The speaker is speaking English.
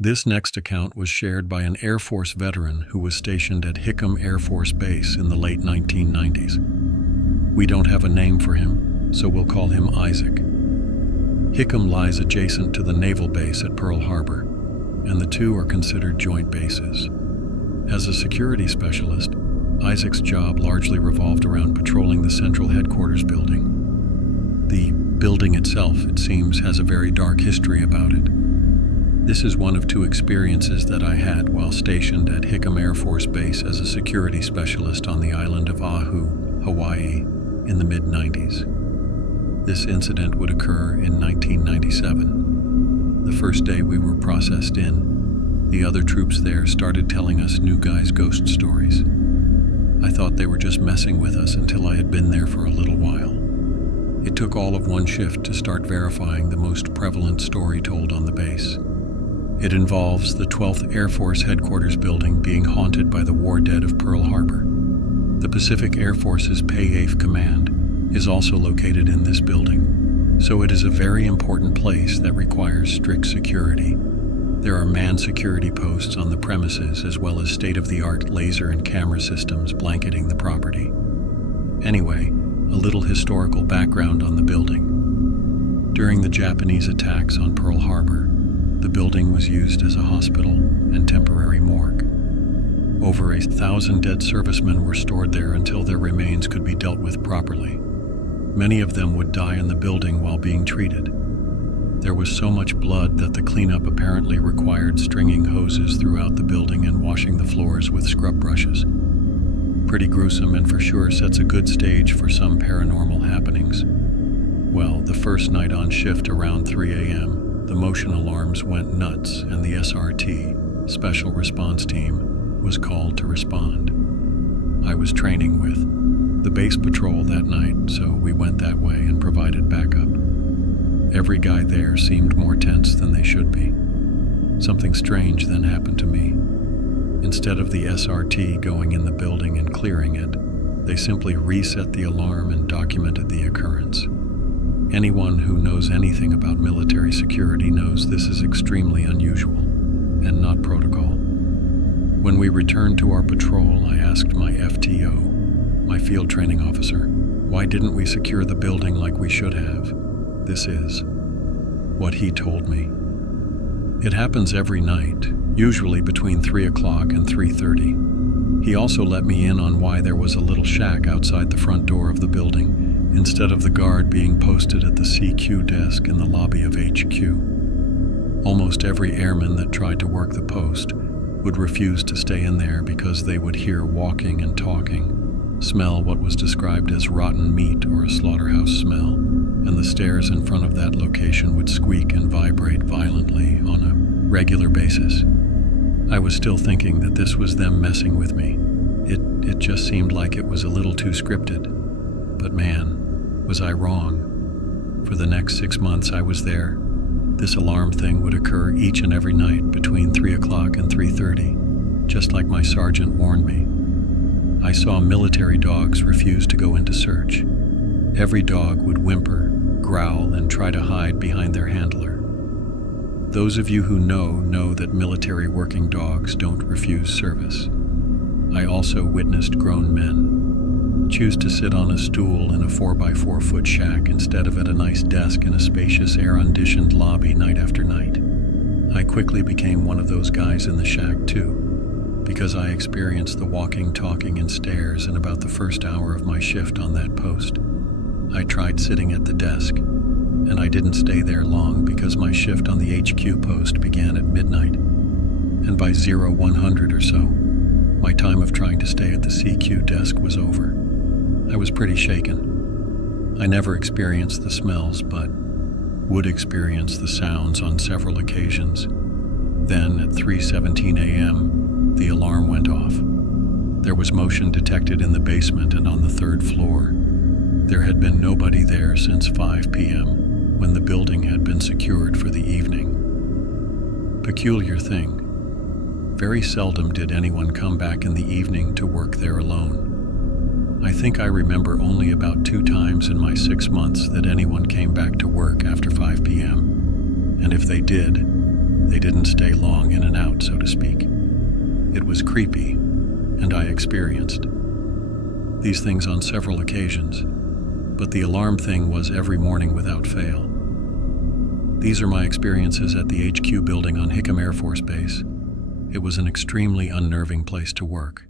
This next account was shared by an Air Force veteran who was stationed at Hickam Air Force Base in the late 1990s. We don't have a name for him, so we'll call him Isaac. Hickam lies adjacent to the naval base at Pearl Harbor, and the two are considered joint bases. As a security specialist, Isaac's job largely revolved around patrolling the central headquarters building. The building itself, it seems, has a very dark history about it. This is one of two experiences that I had while stationed at Hickam Air Force Base as a security specialist on the island of Oʻahu, Hawaii, in the mid-90s. This incident would occur in 1997. The first day we were processed in, the other troops there started telling us new guys' ghost stories. I thought they were just messing with us until I had been there for a little while. It took all of one shift to start verifying the most prevalent story told on the base. It involves the 12th Air Force Headquarters building being haunted by the war dead of Pearl Harbor. The Pacific Air Force's Pay-8 Command is also located in this building, so it is a very important place that requires strict security. There are manned security posts on the premises as well as state-of-the-art laser and camera systems blanketing the property. Anyway, a little historical background on the building. During the Japanese attacks on Pearl Harbor, the building was used as a hospital and temporary morgue. Over 1,000 dead servicemen were stored there until their remains could be dealt with properly. Many of them would die in the building while being treated. There was so much blood that the cleanup apparently required stringing hoses throughout the building and washing the floors with scrub brushes. Pretty gruesome and for sure sets a good stage for some paranormal happenings. Well, the first night on shift around 3 a.m., the motion alarms went nuts and the SRT, Special Response Team, was called to respond. I was training with the base patrol that night, so we went that way and provided backup. Every guy there seemed more tense than they should be. Something strange then happened to me. Instead of the SRT going in the building and clearing it, they simply reset the alarm and documented the occurrence. Anyone who knows anything about military security knows this is extremely unusual and not protocol. When we returned to our patrol, I asked my FTO, my field training officer, why didn't we secure the building like we should have? This is what he told me. It happens every night, usually between 3 o'clock and 3:30. He also let me in on why there was a little shack outside the front door of the building, instead of the guard being posted at the CQ desk in the lobby of HQ. Almost every airman that tried to work the post would refuse to stay in there because they would hear walking and talking, smell what was described as rotten meat or a slaughterhouse smell, and the stairs in front of that location would squeak and vibrate violently on a regular basis. I was still thinking that this was them messing with me. It just seemed like it was a little too scripted. But man, was I wrong. For the next 6 months I was there, this alarm thing would occur each and every night between 3 o'clock and 3:30, just like my sergeant warned me. I saw military dogs refuse to go into search. Every dog would whimper, growl, and try to hide behind their handler. Those of you who know that military working dogs don't refuse service. I also witnessed grown men choose to sit on a stool in a 4x4 foot shack instead of at a nice desk in a spacious air-conditioned lobby night after night. I quickly became one of those guys in the shack too, because I experienced the walking, talking, and stares in about the first hour of my shift on that post. I tried sitting at the desk, and I didn't stay there long because my shift on the HQ post began at midnight, and by 0100 or so, my time of trying to stay at the CQ desk was over. I was pretty shaken. I never experienced the smells, but would experience the sounds on several occasions. Then, at 3:17 a.m., the alarm went off. There was motion detected in the basement and on the 3rd floor. There had been nobody there since 5 p.m., when the building had been secured for the evening. Peculiar thing. Very seldom did anyone come back in the evening to work there alone. I think I remember only about 2 times in my 6 months that anyone came back to work after 5 p.m. And if they did, They didn't stay long in and out, so to speak. It was creepy, and I experienced these things on several occasions, but the alarm thing was every morning without fail. These are my experiences at the HQ building on Hickam Air Force Base. It was an extremely unnerving place to work.